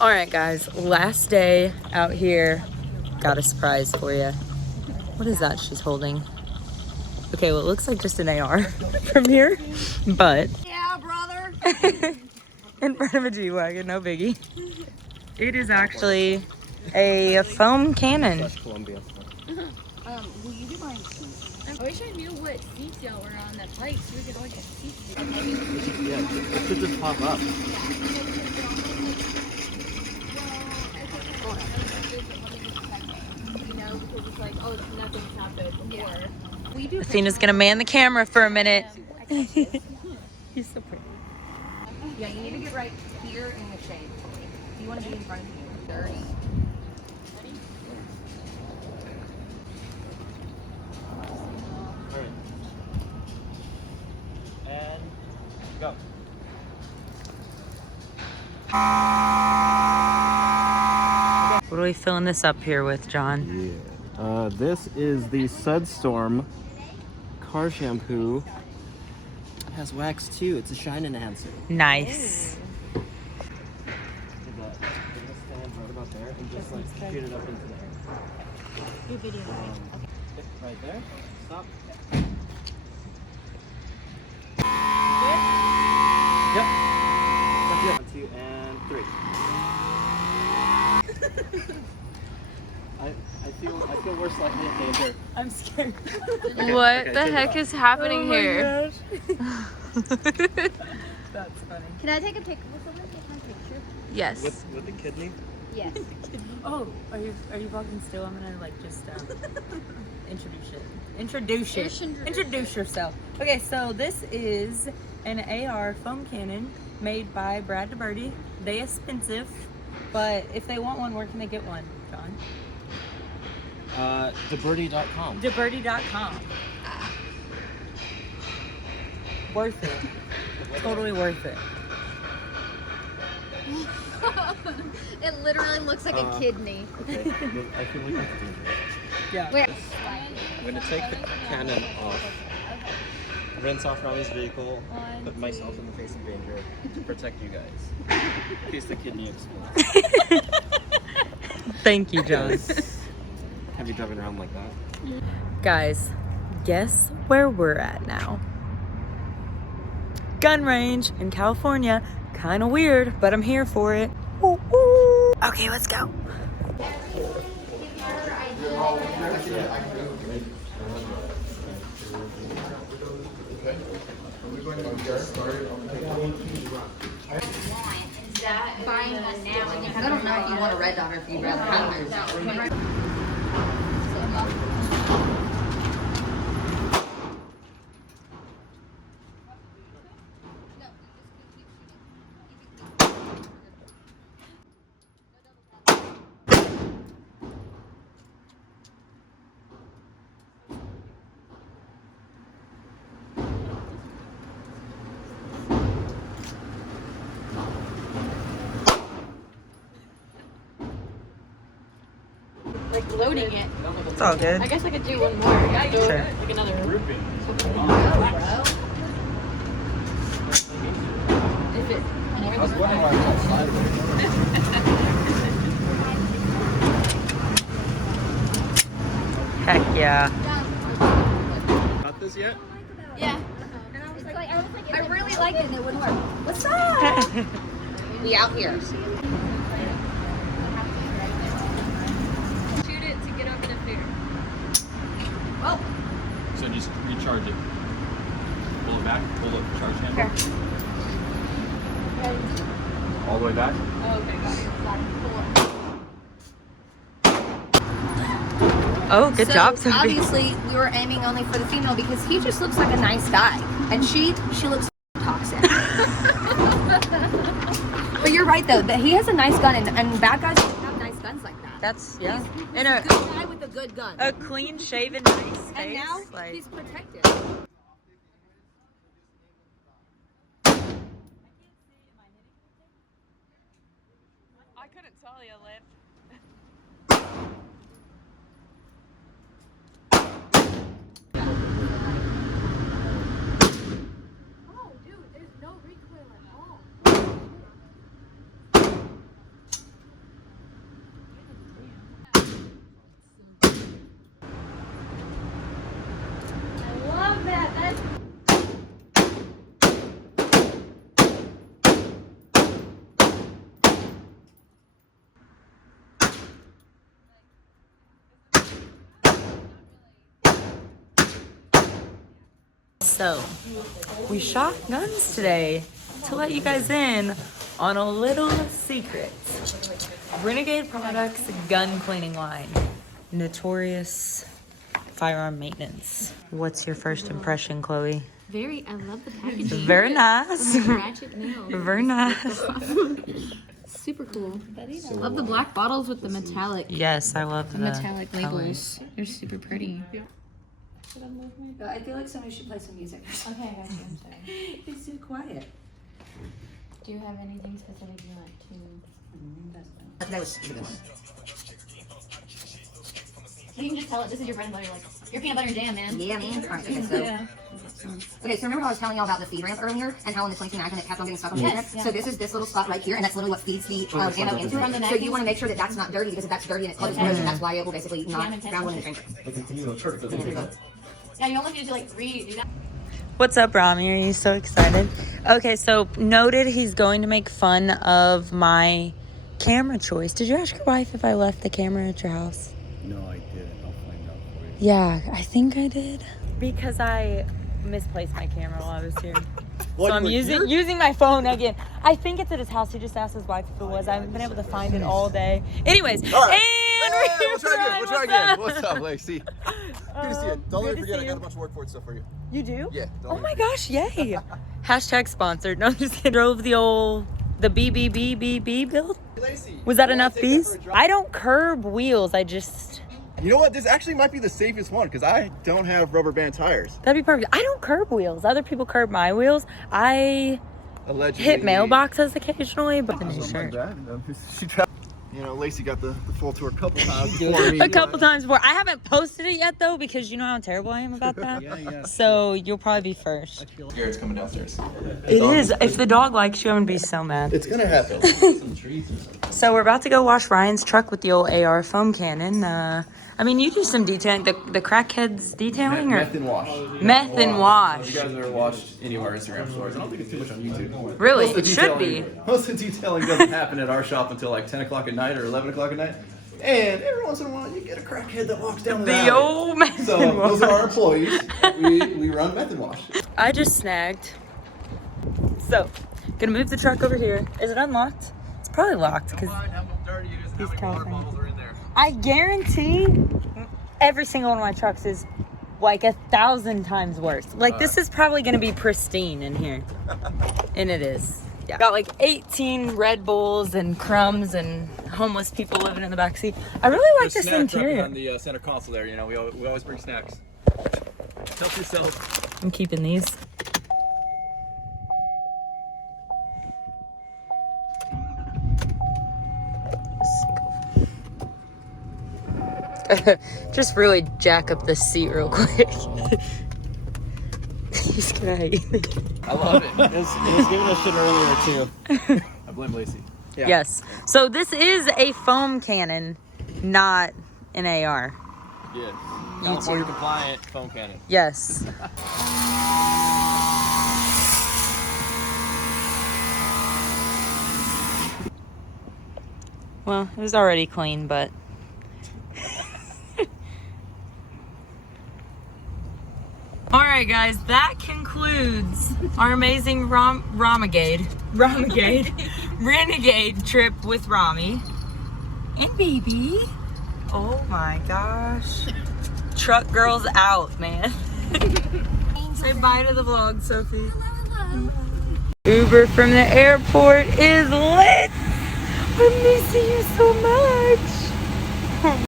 All right, guys, last day out here. Got a surprise for you. What is that she's holding? Okay, well, it looks like just an AR from here, but Yeah, brother. in front of a G-Wagon, no biggie. It is actually a foam cannon. Will you do my seats? I wish I knew what seats y'all were on that flight so we could all get seats. Yeah, it should just pop up. You know, because it's like, oh, nothing's happened before. We do. Athena's gonna man the camera for a minute. He's so pretty. Yeah, you need to get right here in the shade. Do you want to be in front of you? 30. Alright. And go. What are we filling this up here with, John? Yeah. This is the Sudstorm car shampoo. It has wax too. It's a shine enhancer. Nice. Stand right about there and just like shoot it up into the air. Your video. Right there. Stop. Yep. 1, 2, and 3. I feel we're slightly in danger. I'm scared. What the heck is happening here? That's funny. Can I take a picture? Will someone take my picture? Yes. With the kidney? Yes. Oh, are you vlogging still? I'm gonna like just introduce yourself. Okay, so this is an AR foam cannon made by Brad DeBerty. They expensive, but if they want one, where can they get one, John? DeBerty.com. DeBerty.com. Worth it. Totally worth it. It literally looks like a kidney. Okay, I feel like that's dangerous. Yeah. Where? I'm going to take the cannon off, rinse off Rami's vehicle, put myself in the face of danger to protect you guys. In case the kidney explodes. Thank you, John. Can't be driving around like that. Guys, guess where we're at now? Gun range in California. Kind of weird, but I'm here for it. Ooh, ooh. Okay, let's go. Buying one now. I don't know if you want a red dot or if you'd rather have it. Like loading it. It's all good. I guess I could do one more. Yeah, you Sure. like another. If it. I was wondering why it's all sideways. Heck yeah. Got this yet? Yeah. And I was like, I really liked it and it wouldn't work. What's up? We out here. Shoot it to get over the fear. Well. So just recharge it. Pull it back, pull the charge handle. Okay. All the way back. Oh, okay, got it. Oh, good job, Sophie. Obviously, we were aiming only for the female because he just looks like a nice guy, and she looks toxic. But you're right though, that he has a nice gun, and bad guys don't have nice guns like that. That's, yeah. He's And a good guy with a good gun. a clean shaven, nice face. And now like, he's protected. I couldn't tell you, Liv. Oh, dude, there's no recoil at all. So, we shot guns today to let you guys in on a little secret. Renegade Products gun cleaning line. Notorious firearm maintenance. What's your first impression, Chloe? I love the packaging. Very nice. Ratchet nails. Very nice. Super cool. I love the black bottles with the metallic. Yes, I love the metallic labels. colors. They're super pretty. I feel like somebody should play some music. Okay, I got you. I'm sorry. It's too quiet. Do you have anything specific you want to? That was a good one. You can just tell it. This is your bread and butter. Like your peanut butter jam, man. Yeah, man. Alright, okay, so remember how I was telling y'all about the feed ramp earlier and how in the 22 magazine it kept on getting stuck on the feed ramp? So this is this little spot right here, and that's literally what feeds the ammo into it. So you want to make sure that that's not dirty, because if that's dirty and it's close to corrosion, that's why it will basically not ground one in the chamber. Yeah, you only need to do like 3. Do that. What's up, Rami? Are you so excited? Okay, so noted he's going to make fun of my camera choice. Did you ask your wife if I left the camera at your house? No, I didn't. I'll find out for you. Yeah, I think I did. Because I misplaced my camera while I was here. So I'm using my phone again. I think it's at his house. He just asked his wife if it was. I haven't been able to find it all day. Anyways, All right. and Hey, we'll try again. What's up, Lacey? Good to see you. Don't good let to me forget, see I got a you. bunch of work for it stuff for you. You do? Yeah. Oh my gosh, yay. Hashtag sponsored. No, I'm just kidding. Drove the BBBBB build. Lacey, Was that you wanna enough take that fees? for a drive? I don't curb wheels. I just... You know what? This actually might be the safest one because I don't have rubber band tires. That'd be perfect. I don't curb wheels. Other people curb my wheels. I Allegedly. hit mailboxes occasionally, but You know, Lacey got the full tour a couple times before me. a couple times before. I haven't posted it yet though, because you know how terrible I am about that. Yeah. So you'll probably be first. Garrett's coming downstairs. It is. If the dog likes you, I'm gonna be so mad. It's gonna happen. So we're about to go wash Ryan's truck with the old AR foam cannon. I mean, you do some detailing. The crackheads detailing, or Meth and wash. meth and wash. If you guys ever watched any of our Instagram stories, I don't think it's too much on YouTube. Really, Most of it the should be. detailing- Most of the detailing doesn't happen at our shop until like 10 o'clock at night or 11 o'clock at night. And every once in a while, you get a crackhead that walks down the The alley. old meth So and those are our wash. employees. We run meth and wash. I just snagged. So, gonna move the truck over here. Is it unlocked? It's probably locked because these California. I guarantee every single one of my trucks is like 1,000 times worse. Like this is probably gonna be pristine in here, and it is. Yeah. Got like 18 Red Bulls and crumbs and homeless people living in the backseat. I really like this interior. On the center console there, you know, we always bring snacks. Help yourself. I'm keeping these. Just really jack up the seat real quick. He's gonna hate me. I love it. It was giving us shit earlier too. I blame Lacey. Yeah. Yes. So this is a foam cannon, not an AR. Yeah. California compliant foam cannon. Yes. Well, it was already clean, but... Alright guys, that concludes our amazing Renegade trip with Rami and baby. Oh my gosh. Truck girls out, man. Say bye to the vlog, Sophie. Uber from the airport is lit. I'm missing you so much.